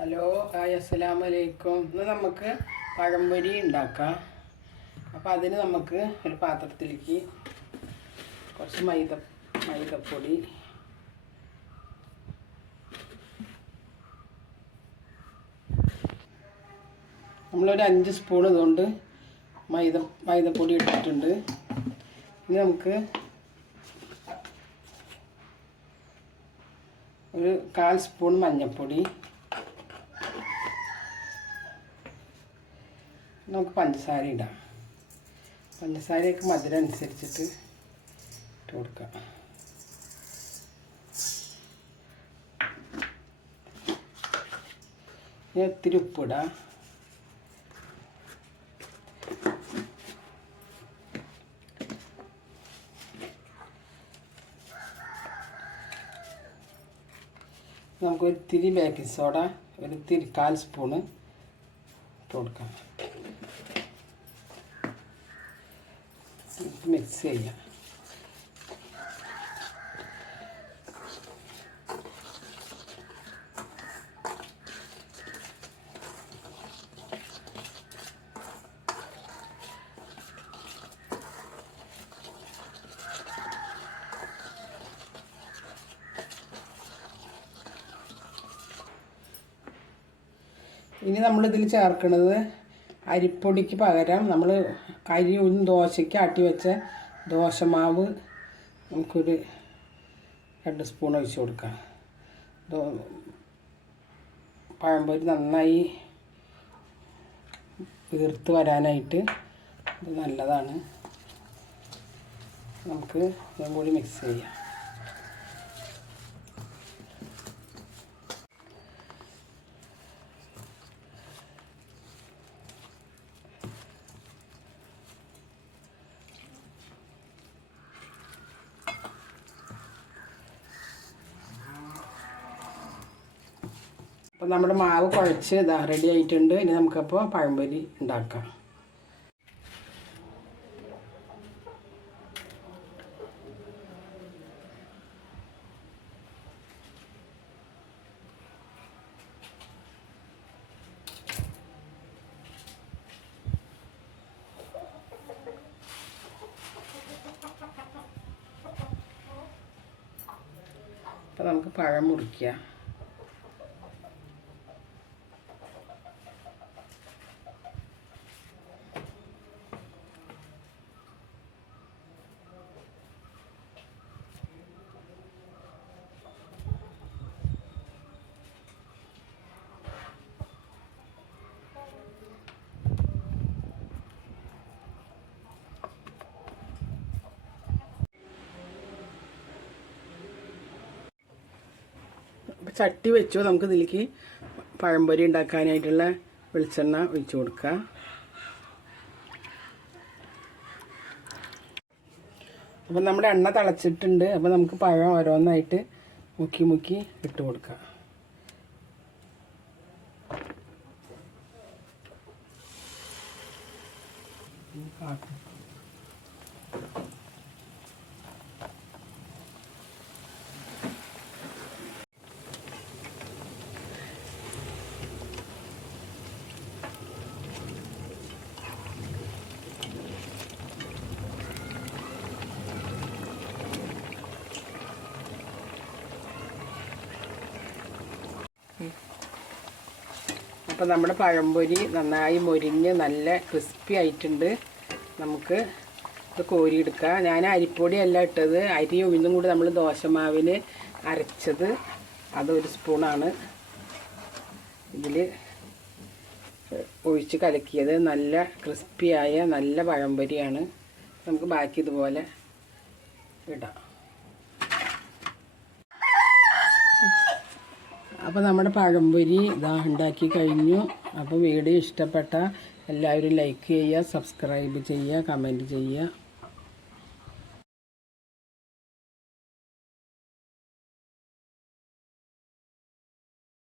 Hello hi അസ്സലാമു അലൈക്കും. ഇന്ന് നമുക്ക് പഴംപൊരി ഉണ്ടാക്കാം. അപ്പോൾ അതിന് നമുക്ക് ഒരു പാത്രത്തിലേക്ക് കുറച്ച് മൈദപ്പൊടി, നമ്മളൊരു 5 സ്പൂൺ ഇതുകൊണ്ട് മൈദപ്പൊടി ഇട്ടിട്ടുണ്ട്. ഇനി നമുക്ക് ഒരു 1/4 സ്പൂൺ മഞ്ഞൾപ്പൊടി, നമുക്ക് പഞ്ചസാര ഇടാം. പഞ്ചസാരയൊക്കെ മധുരം അനുസരിച്ചിട്ട് ഇട്ട് കൊടുക്കാം. ഇനി ഒത്തിരി ഉപ്പിടാം. നമുക്കൊരിത്തിരി ബേക്കിംഗ് സോഡ, ഒരിത്തിരി 1/4 സ്പൂണ് ഇട്ട് കൊടുക്കാം. മിക്സ് ചെയ്യാം. ഇനി നമ്മളിതിൽ ചേർക്കുന്നത് അരിപ്പൊടിക്ക് പകരം നമ്മൾ അരി ദോശയ്ക്ക് ആട്ടി വെച്ച ദോശമാവ് നമുക്കൊരു 2 സ്പൂൺ ഒഴിച്ച് കൊടുക്കാം. പഴംപൊരി നന്നായി വീർത്ത് വരാനായിട്ട് ഇത് നല്ലതാണ്. നമുക്ക് ഇതും കൂടി മിക്സ് ചെയ്യാം. അപ്പോൾ നമ്മുടെ മാവ് കുഴച്ച് ഇതാ റെഡി ആയിട്ടുണ്ട്. ഇനി നമുക്കപ്പോൾ പഴംപൊരി ഉണ്ടാക്കാം. അപ്പോൾ നമുക്ക് പഴം മുറിക്കുക. ചട്ടി വെച്ചു. നമുക്ക് ഇതിലേക്ക് പഴംപൊരി ഉണ്ടാക്കാനായിട്ടുള്ള വെളിച്ചെണ്ണ ഒഴിച്ചു കൊടുക്കുക. അപ്പം നമ്മുടെ എണ്ണ തിളച്ചിട്ടുണ്ട്. അപ്പോൾ നമുക്ക് പഴം ഓരോന്നായിട്ട് മുക്കി ഇട്ട് കൊടുക്കാം. അപ്പോൾ നമ്മുടെ പഴംപൊരി നന്നായി മൊരിഞ്ഞ് നല്ല ക്രിസ്പി ആയിട്ടുണ്ട്. നമുക്ക് ഇത് കോരിയെടുക്കാം. ഞാൻ അരിപ്പൊടിയല്ല ഇട്ടത്, അരി ഉഴുന്നും കൂടി നമ്മൾ ദോശമാവിന് അരച്ചത്, അതൊരു സ്പൂണാണ് ഇതിൽ ഒഴിച്ച് കലക്കിയത്. നല്ല ക്രിസ്പിയായ നല്ല പഴംപൊരിയാണ്. നമുക്ക് ബാക്കി ഇതുപോലെ ഇടാം. അപ്പോൾ നമ്മുടെ പഴംപൊരി ഇതാ ഉണ്ടാക്കി കഴിഞ്ഞു. അപ്പോൾ വീഡിയോ ഇഷ്ടപ്പെട്ട എല്ലാവരും ലൈക്ക് ചെയ്യുക, സബ്സ്ക്രൈബ് ചെയ്യുക, കമൻറ്റ് ചെയ്യുക.